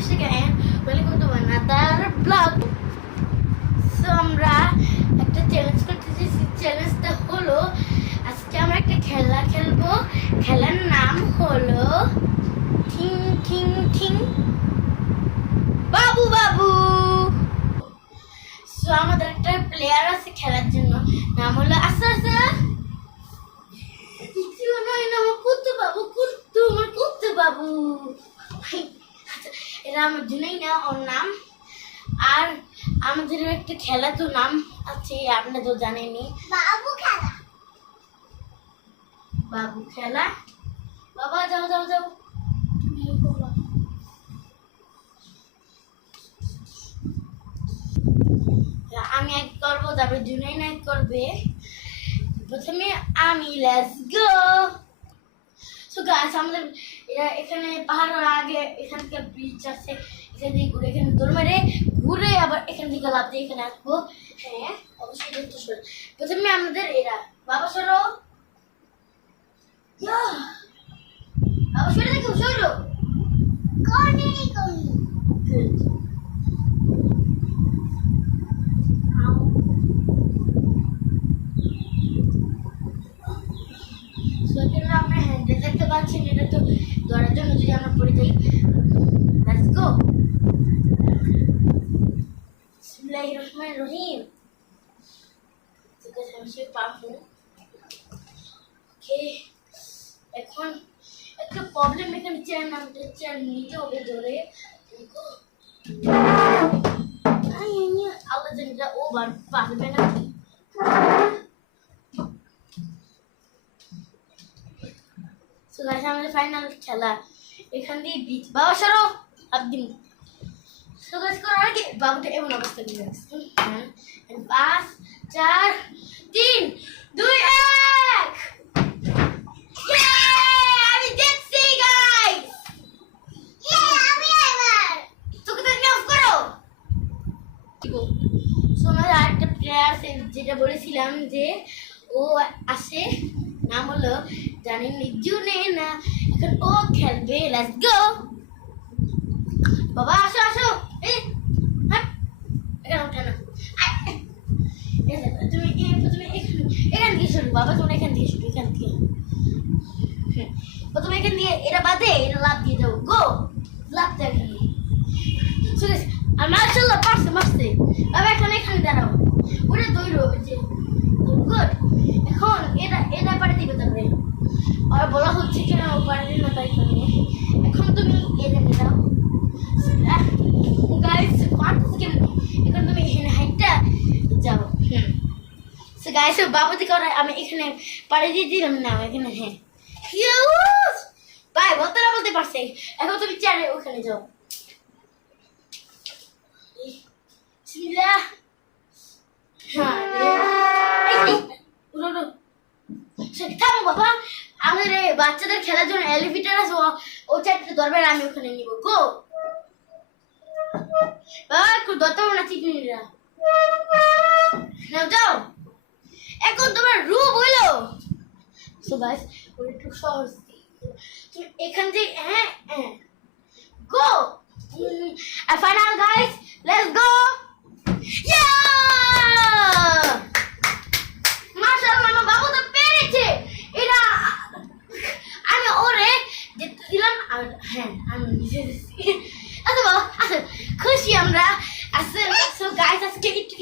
Jessica and welcome to another vlog. So আমরা একটা challenge করতেছি, চ্যালেঞ্জটা হলো আজকে আমরা একটা খেলা খেলবো। খেলার নাম হলো ঠিং ঠিং ঠিং বাবু বাবু। সো আমাদের একটা প্লেয়ার আছে খেলার জন্য, নাম হলো আচ্ছা আচ্ছা কুত্তু বাবু, কুত্তু আমার কুত্তু বাবু। এটা আমার জন্যই না ওর নাম। আর আমাদের একটা খেলা তো নাম আছে, আপনারা তো জানেনই, বাবু খেলা। বাবু খেলা। বাবা যাও যাও যাও, আমি এক করবো, তারপরে জুনাইন এক করবে। প্রথমে আমি, লেটস গো। সো গাইস, আমাদের এখানে পাহাড়ের আগে এখান থেকে ব্রিজ আছে, এখান থেকে ঘুরে এখানে দৌড় মেরে ঘুরে আবার এখান থেকে লাভ দিয়ে এখানে আসবো। হ্যাঁ অবশ্যই দেখতে সর। প্রথমে আমাদের এরা বাবা সরো, বাবা সরে দেখো, সরো আমরা হ্যান্ডেল দেখতে পাচ্ছি, এটা তো ধরার জন্য যদি আমরা পড়ে যাই। Let's go. বিসমিল্লাহির রহমানির রহিম। আমি সে পারবো। ওকে, এখন একটা প্রবলেম, এখানে চেয়ার নামতে, চেয়ার নিতে হবে ধরে। আল্লাহ জানি ও পারবে না। সো গাইস, আমাদের ফাইনাল খেলা এখান দিয়ে বিচ। বাবা সরো, আব্দিন। সো গাইস, করার আগে বাবুটা এমন অবস্থা দিয়ে রাখছে। 5 4 3 2 1। আমি দেখছি গাইস। আমি এবার তোকে তো অফ করো। সো আমার আরেকটা প্লেয়ার যেটা বলেছিলাম যে ও আসে, নাম হলো জানেন জুনেনা। এখন ও খেলবে, লেটস গো। বাবা আসো আসো, এই হাট এখানে ওঠে না। তুমি প্রথমে এখান থেকে শুরু বাবা, তুমি এখান থেকে শুরু, এখান থেকে প্রথমে এখান দিয়ে এটা বাদে এটা লাভ দিয়ে যাও। গো, লাভ দেয় এখানে। আর মার্শাল্লাহ পারছে মারছে। বাবা এখন এখানে দাঁড়াও, ওটা দৌড়ো যে গুড। এখন এটা পারে দিবে, তারপরে আর বলা হচ্ছে কেন পারে না, তাই জন্য এখন তুমি এটা দাও গাইস। পারতেছ কেন? এখন তুমি এখানে হাইটটা যাও। সো গাইস, বাবু দিকে আমি এখানে পারে দিয়ে দিলাম না এখানে। হ্যাঁ হিউজ বাই, বলতে না বলতে পারছে। এখন তুমি চেয়ারে ওখানে যাও। বিসমিল্লাহ। থামো বাবা, আমাদের বাচ্চাদের খেলার জন্য এলিভেটর আছে, ও চারটে দরবার আমি ওখানে নিব। গো বাবা, একটু দরতে না চিকনিরা নাও, যাও। এখন তোমার রুম হইলো। সো গাইস, ওর একটু সহজ তুমি এখান থেকে হ্যাঁ হ্যাঁ গো। আর ফাইনাল গাইস, লেটস গো। হ্যাঁ আমি আচ্ছা খুশি আমরা। আচ্ছা গাইস, আজকে একটু